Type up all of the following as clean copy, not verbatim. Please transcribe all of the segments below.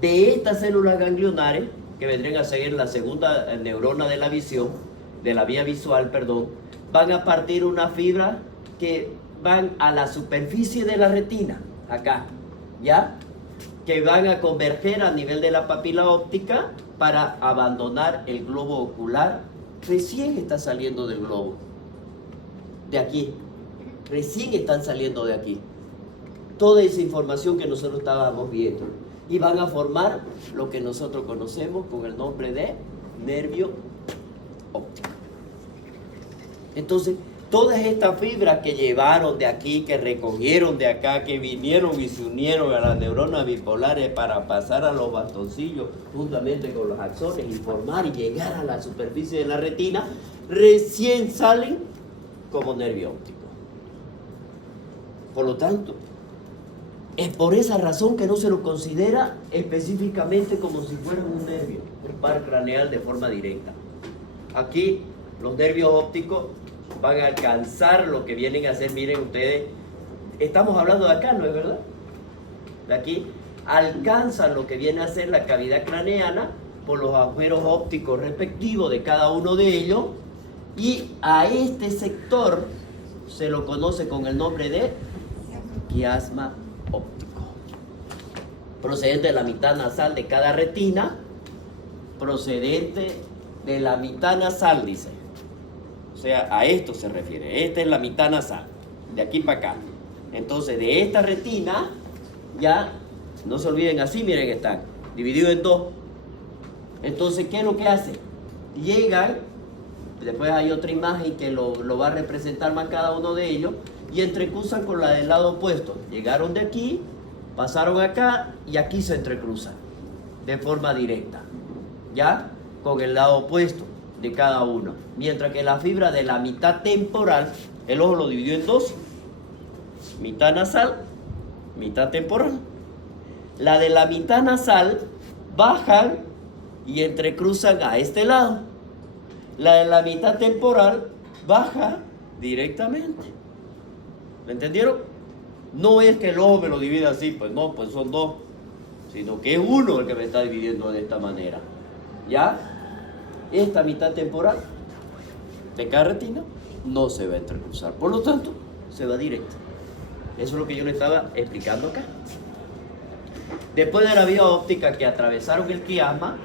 De estas células ganglionares, que vendrían a ser la segunda neurona de la visión, de la vía visual, perdón, van a partir una fibra que van a la superficie de la retina, acá, ¿ya? Que van a converger a nivel de la papila óptica para abandonar el globo ocular. Recién está saliendo del globo, de aquí, recién están saliendo de aquí. Toda esa información que nosotros estábamos viendo. Y van a formar lo que nosotros conocemos con el nombre de nervio óptico. Entonces, todas estas fibras que llevaron de aquí, que recogieron de acá, que vinieron y se unieron a las neuronas bipolares para pasar a los bastoncillos juntamente con los axones y formar y llegar a la superficie de la retina, recién salen como nervio óptico. Por lo tanto, es por esa razón que no se lo considera específicamente como si fuera un nervio, un par craneal de forma directa. Aquí los nervios ópticos van a alcanzar lo que vienen a ser, miren ustedes, estamos hablando de acá, ¿no es verdad? De aquí, alcanzan lo que viene a ser la cavidad craneana por los agujeros ópticos respectivos de cada uno de ellos, y a este sector se lo conoce con el nombre de quiasma óptico, procedente de la mitad nasal de cada retina, procedente de la mitad nasal, dice. O sea, a esto se refiere. Esta es la mitad nasal, de aquí para acá. Entonces, de esta retina, ya, no se olviden así, miren, están divididos en dos. Entonces, ¿qué es lo que hace? Llegan, después hay otra imagen que lo va a representar más cada uno de ellos, y entrecruzan con la del lado opuesto. Llegaron de aquí, pasaron acá, y aquí se entrecruzan, de forma directa, ¿ya? Con el lado opuesto de cada uno. Mientras que la fibra de la mitad temporal, el ojo lo dividió en dos, mitad nasal, mitad temporal. La de la mitad nasal bajan y entrecruzan a este lado. La de la mitad temporal baja directamente. ¿Me entendieron? No es que el ojo me lo divide así, pues no, pues son dos, sino que es uno el que me está dividiendo de esta manera. ¿Ya? Esta mitad temporal de cada retina no se va a entrecruzar, por lo tanto, se va directo. Eso es lo que yo le estaba explicando acá. Después de la vía óptica que atravesaron el quiasma,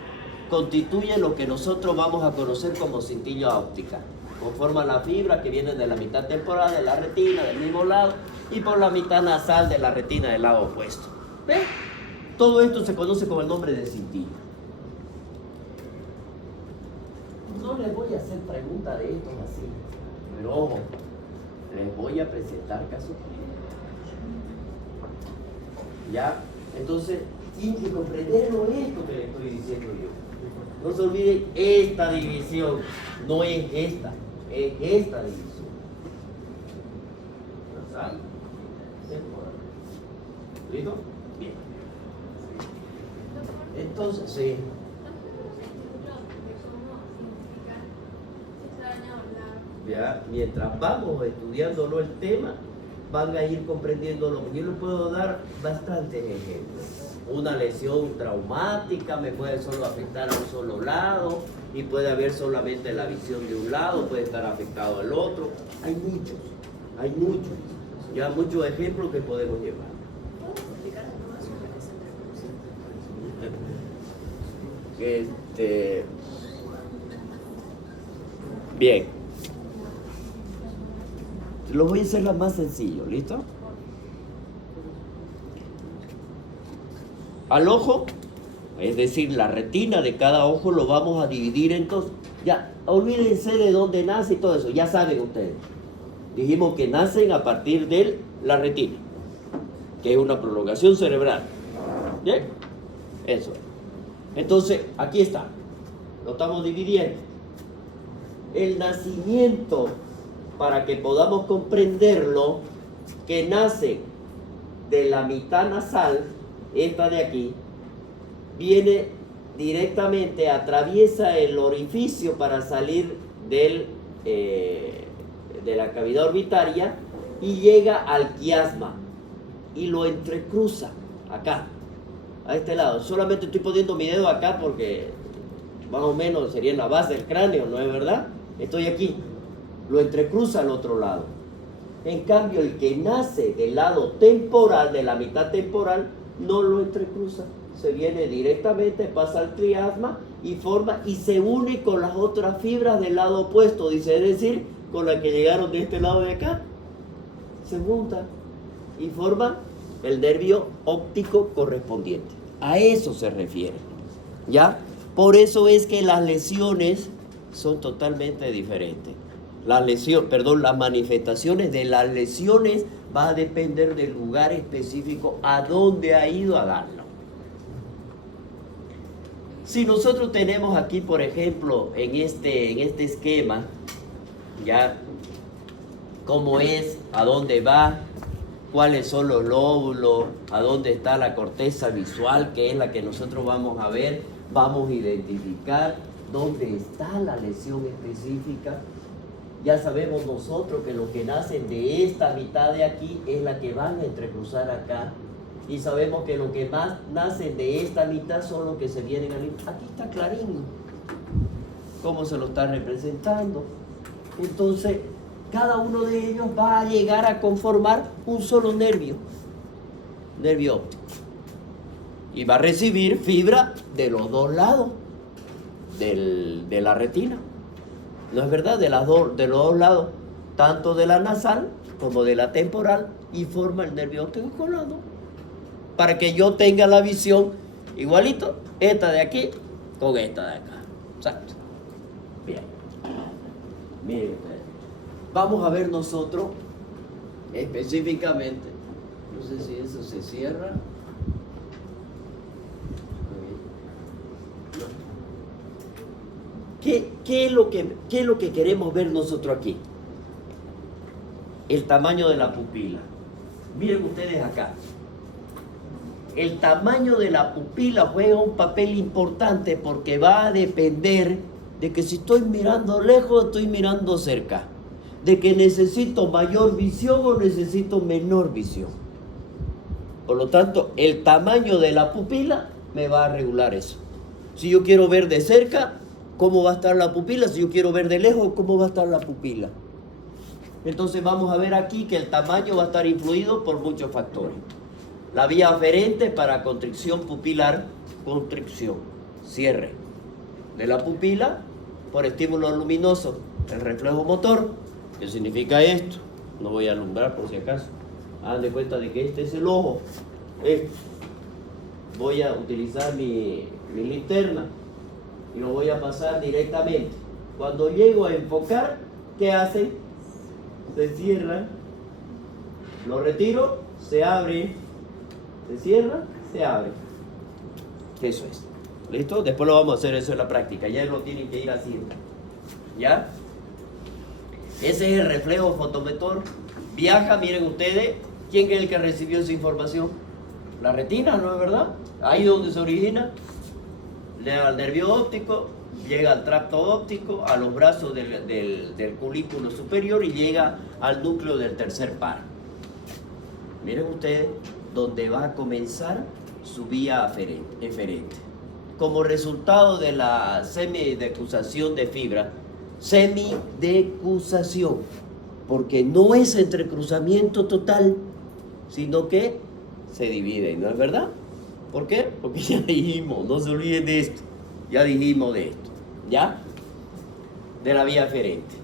constituye lo que nosotros vamos a conocer como cintilla óptica. Conforman la fibra que viene de la mitad temporal de la retina del mismo lado y por la mitad nasal de la retina del lado opuesto. ¿Ven? Todo esto se conoce con el nombre de cintilla. No les voy a hacer preguntas de estos así, pero ojo, les voy a presentar casos. ¿Ya? Entonces, tienen que comprenderlo esto que les estoy diciendo yo. No se olviden esta división, no es esta, es esta división. ¿Nasal? Temporal. ¿Listo? Bien. Entonces, sí. Ya, mientras vamos estudiándolo el tema, van a ir comprendiéndolo. Yo les puedo dar bastantes ejemplos. Una lesión traumática me puede solo afectar a un solo lado y puede haber solamente la visión de un lado, puede estar afectado al otro. Hay muchos, ya muchos ejemplos que podemos llevar. Bien. Lo voy a hacer más sencillo, ¿listo? Al ojo, es decir, la retina de cada ojo lo vamos a dividir en dos. Ya, olvídense de dónde nace y todo eso, ya saben ustedes. Dijimos que nacen a partir de la retina, que es una prolongación cerebral. ¿Bien? Eso. Entonces, aquí está. Lo estamos dividiendo. El nacimiento, para que podamos comprenderlo, que nace de la mitad nasal, esta de aquí, viene directamente, atraviesa el orificio para salir de la cavidad orbitaria y llega al quiasma y lo entrecruza acá. a este lado. Solamente estoy poniendo mi dedo acá porque más o menos sería en la base del cráneo, ¿no es verdad? Estoy aquí, lo entrecruza al otro lado. En cambio, el que nace del lado temporal, de la mitad temporal, no lo entrecruza. Se viene directamente, pasa al triasma y forma y se une con las otras fibras del lado opuesto, dice, es decir, con las que llegaron de este lado de acá. Se juntan y forman el nervio óptico correspondiente. A eso se refiere, ¿ya? Por eso es que las lesiones son totalmente diferentes. Las manifestaciones de las lesiones va a depender del lugar específico a donde ha ido a darlo. Si nosotros tenemos aquí, por ejemplo, en este esquema, ya cómo es, a dónde va, cuáles son los lóbulos, a dónde está la corteza visual, que es la que nosotros vamos a ver, vamos a identificar dónde está la lesión específica. Ya sabemos nosotros que los que nacen de esta mitad de aquí es la que van a entrecruzar acá. Y sabemos que los que más nacen de esta mitad son los que se vienen al... Aquí está clarino cómo se lo está representando. Entonces, cada uno de ellos va a llegar a conformar un solo nervio óptico. Y va a recibir fibra de los dos lados de la retina. ¿No es verdad? De los dos lados, tanto de la nasal como de la temporal, y forma el nervio óptico colado. Para que yo tenga la visión igualito, esta de aquí con esta de acá. Exacto. Bien. Miren ustedes. Vamos a ver nosotros específicamente. No sé si eso se cierra. ¿Qué es lo que queremos ver nosotros aquí? El tamaño de la pupila. Miren ustedes acá. El tamaño de la pupila juega un papel importante porque va a depender de que si estoy mirando lejos, estoy mirando cerca. De que necesito mayor visión o necesito menor visión. Por lo tanto, el tamaño de la pupila me va a regular eso. Si yo quiero ver de cerca, ¿cómo va a estar la pupila? Si yo quiero ver de lejos, ¿cómo va a estar la pupila? Entonces vamos a ver aquí que el tamaño va a estar influido por muchos factores. La vía aferente para constricción pupilar, constricción, cierre de la pupila por estímulo luminoso, el reflejo motor. ¿Qué significa esto? No voy a alumbrar por si acaso. Hagan de cuenta de que este es el ojo. Voy a utilizar mi linterna y lo voy a pasar directamente. Cuando llego a enfocar, ¿qué hace? Se cierra, lo retiro, se abre, se cierra, se abre. Eso es. ¿Listo? Después lo vamos a hacer eso en la práctica. Ya lo tienen que ir haciendo. ¿Ya? Ese es el reflejo fotomotor. Viaja, miren ustedes, ¿quién es el que recibió esa información? La retina, ¿no es verdad? Ahí es donde se origina. Llega al nervio óptico, llega al tracto óptico, a los brazos del culículo superior y llega al núcleo del tercer par. Miren ustedes, donde va a comenzar su vía eferente. Como resultado de la semidecusación de fibra, semidecusación, porque no es entrecruzamiento total, sino que se divide, ¿no es verdad? ¿Por qué? Porque ya dijimos, no se olviden de esto, ya dijimos de esto, ¿ya? De la vía eferente.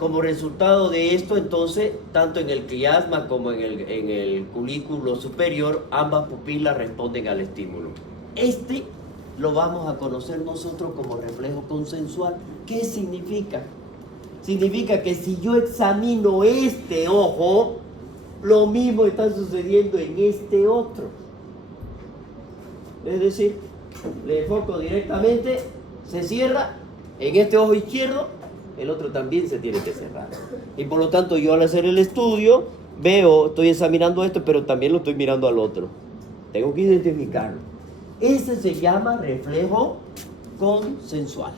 Como resultado de esto, entonces, tanto en el quiasma como en el culículo superior, ambas pupilas responden al estímulo. Este lo vamos a conocer nosotros como reflejo consensual. ¿Qué significa? Significa que si yo examino este ojo, lo mismo está sucediendo en este otro. Es decir, le enfoco directamente, se cierra en este ojo izquierdo, el otro también se tiene que cerrar. Y por lo tanto yo al hacer el estudio veo, estoy examinando esto, pero también lo estoy mirando al otro. Tengo que identificarlo. Ese se llama reflejo consensual.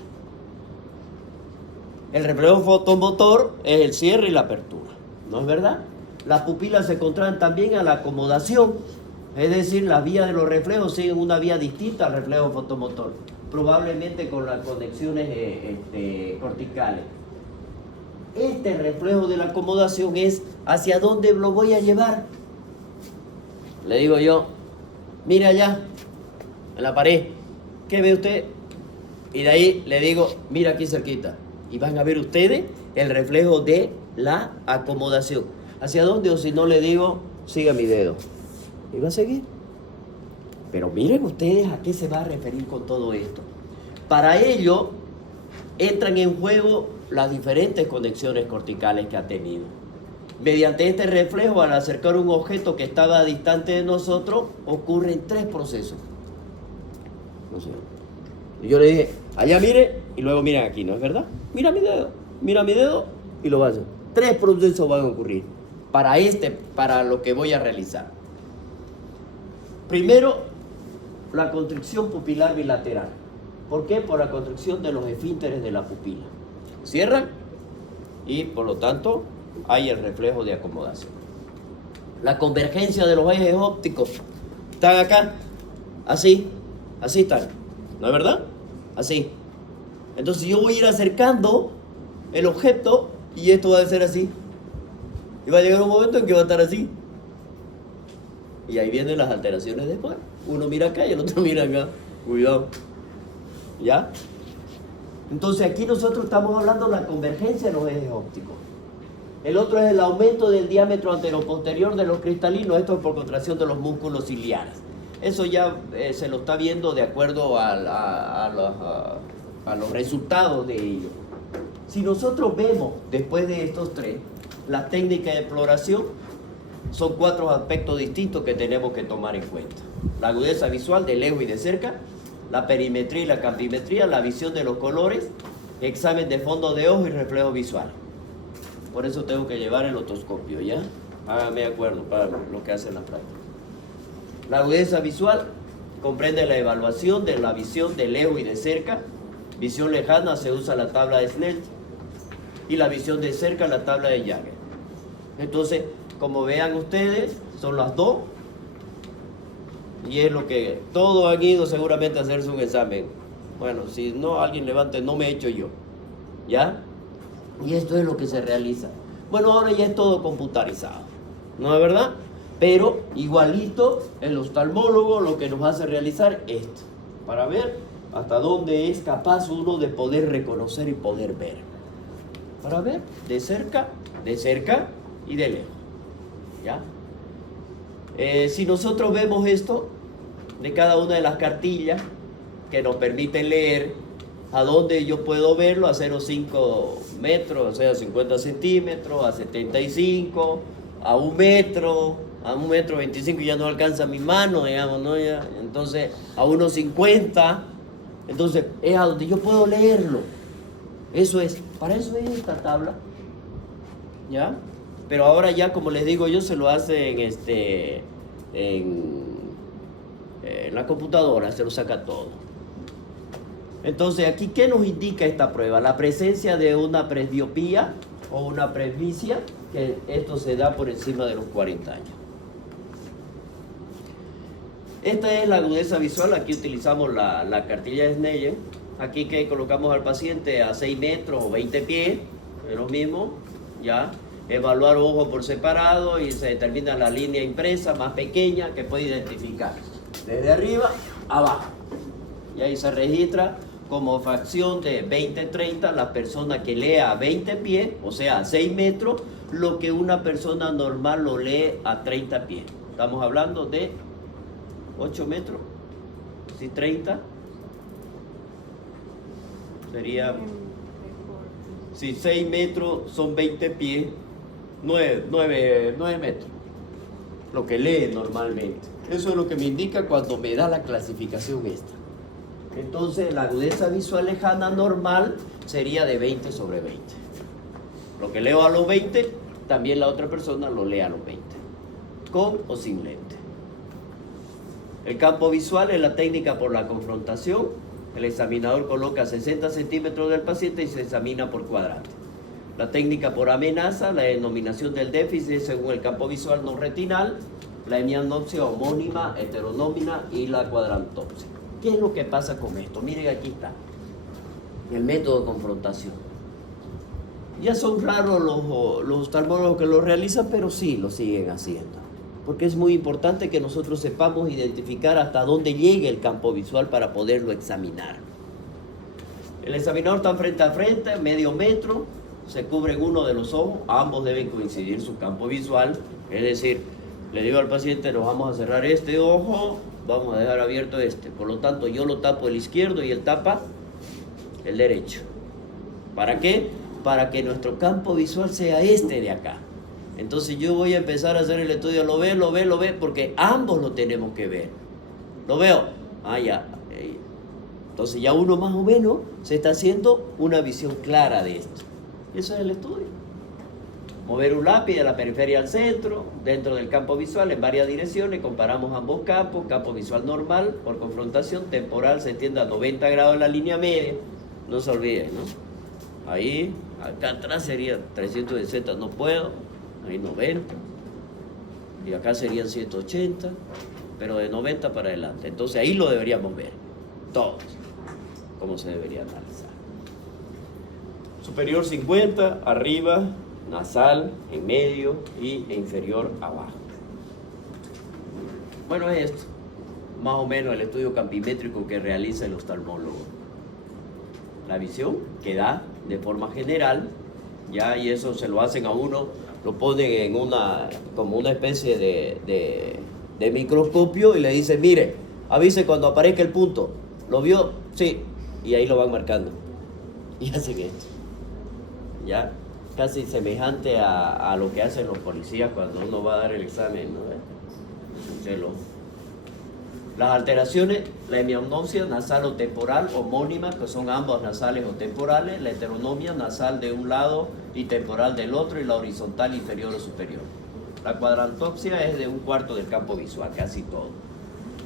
El reflejo fotomotor es el cierre y la apertura, ¿no es verdad? Las pupilas se contraen también a la acomodación. Es decir, las vías de los reflejos siguen una vía distinta al reflejo fotomotor, probablemente con las conexiones corticales. Este reflejo de la acomodación es hacia dónde lo voy a llevar. Le digo yo, mire allá, en la pared, ¿qué ve usted? Y de ahí le digo, mira aquí cerquita. Y van a ver ustedes el reflejo de la acomodación. ¿Hacia dónde? O si no le digo, siga mi dedo. Y va a seguir. Pero miren ustedes a qué se va a referir con todo esto. Para ello, entran en juego las diferentes conexiones corticales que ha tenido. Mediante este reflejo, al acercar un objeto que estaba distante de nosotros, ocurren tres procesos. No sé. Y yo le dije, allá mire, y luego miren aquí, ¿no es verdad? Mira mi dedo, y lo va a hacer. Tres procesos van a ocurrir para lo que voy a realizar. Primero, la constricción pupilar bilateral. ¿Por qué? Por la constricción de los esfínteres de la pupila. Cierran y, por lo tanto, hay el reflejo de acomodación. La convergencia de los ejes ópticos. Están acá, así están, ¿no es verdad? Así. Entonces yo voy a ir acercando el objeto y esto va a ser así. Y va a llegar un momento en que va a estar así. Y ahí vienen las alteraciones después. Uno mira acá y el otro mira acá. Cuidado. ¿Ya? Entonces aquí nosotros estamos hablando de la convergencia de los ejes ópticos. El otro es el aumento del diámetro anteroposterior de los cristalinos. Esto es por contracción de los músculos ciliares. Eso ya se lo está viendo de acuerdo a los resultados de ello. Si nosotros vemos después de estos tres, la técnica de exploración, son cuatro aspectos distintos que tenemos que tomar en cuenta. La agudeza visual de lejos y de cerca, la perimetría y la campimetría, la visión de los colores, examen de fondo de ojo y reflejo visual. Por eso tengo que llevar el otoscopio, ¿ya? Hágame acuerdo para lo que hacen la práctica. La agudeza visual comprende la evaluación de la visión de lejos y de cerca. Visión lejana se usa la tabla de Snell y la visión de cerca la tabla de Jagger. Entonces, como vean ustedes, son las dos y es lo que todos han ido seguramente a hacerse un examen. Bueno, si no alguien levante, no me he hecho yo, ¿ya? Y esto es lo que se realiza. Bueno, ahora ya es todo computarizado, ¿no es verdad? Pero igualito el oftalmólogo lo que nos hace realizar esto, para ver hasta dónde es capaz uno de poder reconocer y poder ver. Para ver de cerca y de lejos. ¿Ya? Si nosotros vemos esto de cada una de las cartillas que nos permiten leer a dónde yo puedo verlo, a 0,5 metros, o sea, 50 centímetros, a 75, a 1 metro, a 1 metro 25 ya no alcanza mi mano, digamos, ¿no? Ya, entonces, a 1,50, entonces es a donde yo puedo leerlo. Eso es, para eso es esta tabla, ¿ya? Pero ahora ya, como les digo yo, se lo hace en la computadora, se lo saca todo. Entonces, aquí, ¿qué nos indica esta prueba? La presencia de una presbiopía o una presbicia, que esto se da por encima de los 40 años. Esta es la agudeza visual. Aquí utilizamos la cartilla de Snellen. Aquí que colocamos al paciente a 6 metros o 20 pies, es lo mismo, ¿ya? Evaluar ojo por separado y se determina la línea impresa más pequeña que puede identificar desde arriba a abajo. Y ahí se registra como facción de 20-30 la persona que lee a 20 pies, o sea, a 6 metros, lo que una persona normal lo lee a 30 pies. Estamos hablando de 8 metros, si 30 sería, si 6 metros son 20 pies, 9 metros, lo que lee normalmente. Eso es lo que me indica cuando me da la clasificación esta. Entonces la agudeza visual lejana normal sería de 20 sobre 20. Lo que leo a los 20, también la otra persona lo lee a los 20, con o sin lente. El campo visual es la técnica por la confrontación. El examinador coloca 60 centímetros del paciente y se examina por cuadrante. La técnica por amenaza, la denominación del déficit según el campo visual no retinal. la hemianopsia homónima, heteronómina y la cuadrantopsia. ¿Qué es lo que pasa con esto? Miren, aquí está el método de confrontación. Ya son raros los oftalmólogos que lo realizan, pero sí lo siguen haciendo, porque es muy importante que nosotros sepamos identificar hasta dónde llegue el campo visual para poderlo examinar. El examinador está frente a frente, medio metro, se cubren uno de los ojos, ambos deben coincidir su campo visual, es decir, le digo al paciente, nos vamos a cerrar este ojo, vamos a dejar abierto este, por lo tanto yo lo tapo el izquierdo y él tapa el derecho. ¿Para qué? Para que nuestro campo visual sea este de acá. Entonces yo voy a empezar a hacer el estudio, lo ve, porque ambos lo tenemos que ver. Lo veo, ya. Entonces ya uno más o menos se está haciendo una visión clara de esto. Eso es el estudio. Mover un lápiz de la periferia al centro, dentro del campo visual en varias direcciones, comparamos ambos campos, campo visual normal, por confrontación, temporal se extiende a 90 grados en la línea media, no se olviden, ¿no? Ahí, acá atrás sería 360, no puedo, ahí 90, y acá serían 180, pero de 90 para adelante, entonces ahí lo deberíamos ver, todos, cómo se debería analizar. Superior 50, arriba, nasal, en medio e inferior abajo. Bueno, es esto, más o menos el estudio campimétrico que realiza el oftalmólogo. La visión que da de forma general, ya, y eso se lo hacen a uno, lo ponen en como una especie de microscopio y le dicen, mire, avise cuando aparezca el punto. ¿Lo vio? Sí. Y ahí lo van marcando. Y hacen esto. Ya, casi semejante a lo que hacen los policías cuando uno va a dar el examen, ¿no? Las alteraciones, la hemianopsia nasal o temporal homónimas, que son ambas nasales o temporales, la heteronomia nasal de un lado y temporal del otro, y la horizontal inferior o superior. La cuadrantopsia es de un cuarto del campo visual, casi todo.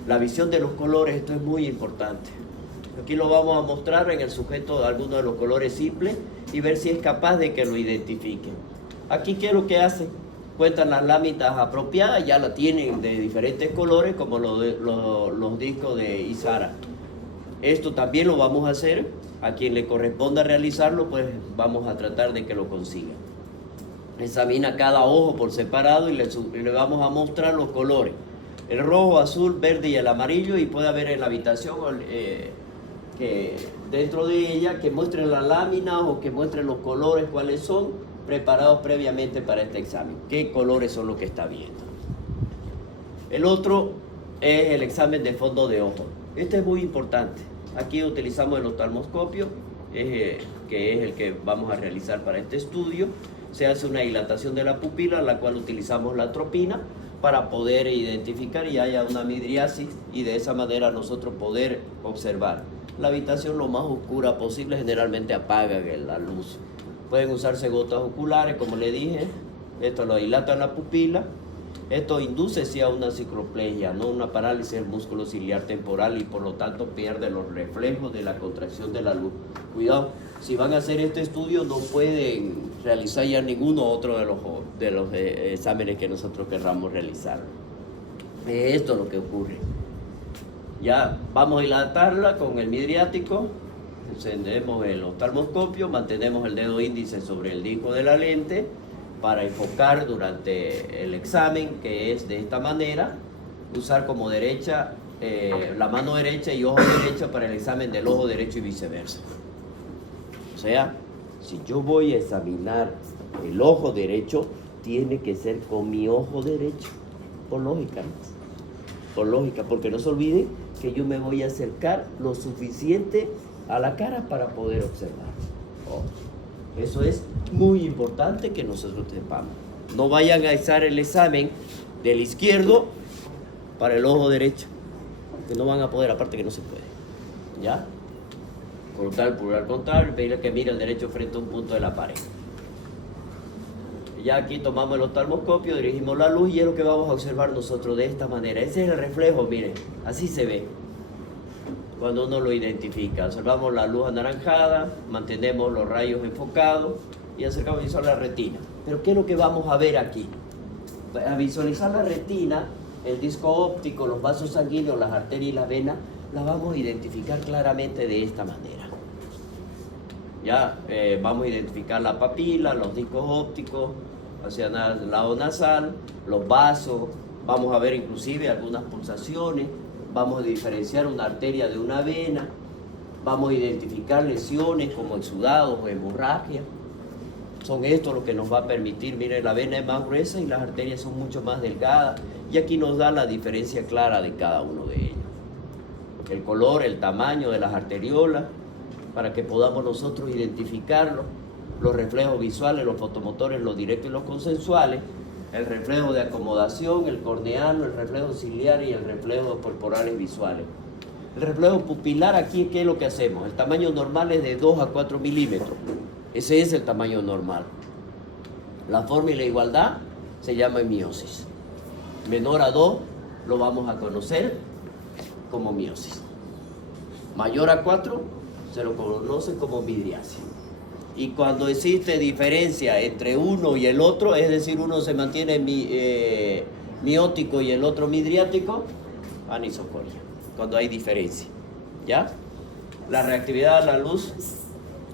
La visión de los colores, esto es muy importante. Aquí lo vamos a mostrar en el sujeto de alguno de los colores simples y ver si es capaz de que lo identifique. Aquí, ¿qué es lo que hace? Cuentan las láminas apropiadas, ya la tienen de diferentes colores, como los discos de Isara. Esto también lo vamos a hacer, a quien le corresponda realizarlo, pues vamos a tratar de que lo consiga. Examina cada ojo por separado y le vamos a mostrar los colores. El rojo, azul, verde y el amarillo, y puede haber en la habitación que dentro de ella que muestren las láminas o que muestren los colores, cuáles son, preparados previamente para este examen. ¿Qué colores son los que está viendo? El otro es el examen de fondo de ojo. Este es muy importante. Aquí utilizamos el oftalmoscopio, que es el que vamos a realizar para este estudio. Se hace una dilatación de la pupila, en la cual utilizamos la atropina para poder identificar y haya una midriasis, y de esa manera nosotros poder observar. La habitación lo más oscura posible, generalmente apaga la luz. Pueden usarse gotas oculares, como le dije. Esto lo dilata en la pupila. Esto induce sí a una cicloplegia, no una parálisis del músculo ciliar temporal, y por lo tanto pierde los reflejos de la contracción de la luz. Cuidado, si van a hacer este estudio no pueden realizar ya ninguno otro de los exámenes que nosotros querramos realizar. Esto es lo que ocurre. Ya vamos a dilatarla con el midriático. Encendemos el oftalmoscopio, mantenemos el dedo índice sobre el disco de la lente para enfocar durante el examen, que es de esta manera. Usar como derecha, la mano derecha y ojo derecho para el examen del ojo derecho y viceversa. O sea, si yo voy a examinar el ojo derecho, tiene que ser con mi ojo derecho, por lógica, ¿no? Por lógica, porque no se olviden que yo me voy a acercar lo suficiente a la cara para poder observar. Eso es muy importante que nosotros sepamos. No vayan a hacer el examen del izquierdo para el ojo derecho, que no van a poder, aparte que no se puede. ¿Ya? Colocar el pulgar contrario y pedirle que mire el derecho frente a un punto de la pared. Ya aquí tomamos el oftalmoscopio, dirigimos la luz y es lo que vamos a observar nosotros de esta manera. Ese es el reflejo, miren, así se ve cuando uno lo identifica. Observamos la luz anaranjada, mantenemos los rayos enfocados y acercamos a visualizar la retina. Pero ¿qué es lo que vamos a ver aquí? A visualizar la retina el disco óptico, los vasos sanguíneos, las arterias y las venas, las vamos a identificar claramente de esta manera. Ya vamos a identificar la papila, los discos ópticos hacia el lado nasal, los vasos, vamos a ver inclusive algunas pulsaciones, vamos a diferenciar una arteria de una vena, vamos a identificar lesiones como exudados o hemorragia. Son estos los que nos va a permitir, miren, la vena es más gruesa y las arterias son mucho más delgadas, y aquí nos da la diferencia clara de cada uno de ellos. El color, el tamaño de las arteriolas, para que podamos nosotros identificarlo, los reflejos visuales, los fotomotores, los directos y los consensuales, el reflejo de acomodación, el corneano, el reflejo ciliar y el reflejo corporales visuales. El reflejo pupilar, aquí, ¿qué es lo que hacemos? El tamaño normal es de 2 a 4 milímetros. Ese es el tamaño normal. La forma y la igualdad se llama miosis. Menor a 2 lo vamos a conocer como miosis. Mayor a 4 se lo conoce como midriasis. Y cuando existe diferencia entre uno y el otro, es decir, uno se mantiene miótico y el otro midriático, anisocoria, cuando hay diferencia. ¿Ya? La reactividad a la luz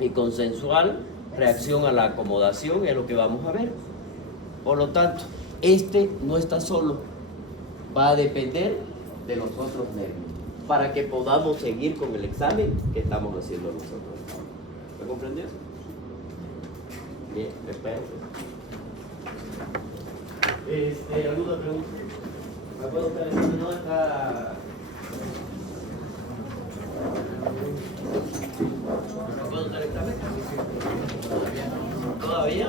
y consensual, reacción a la acomodación, es lo que vamos a ver. Por lo tanto, este no está solo, va a depender de los otros nervios, para que podamos seguir con el examen que estamos haciendo nosotros. ¿Me comprendió? Bien, espero. ¿Alguna pregunta? ¿Me puedo estar diciendo dónde está? ¿Me puedo estar examen? ¿Todavía?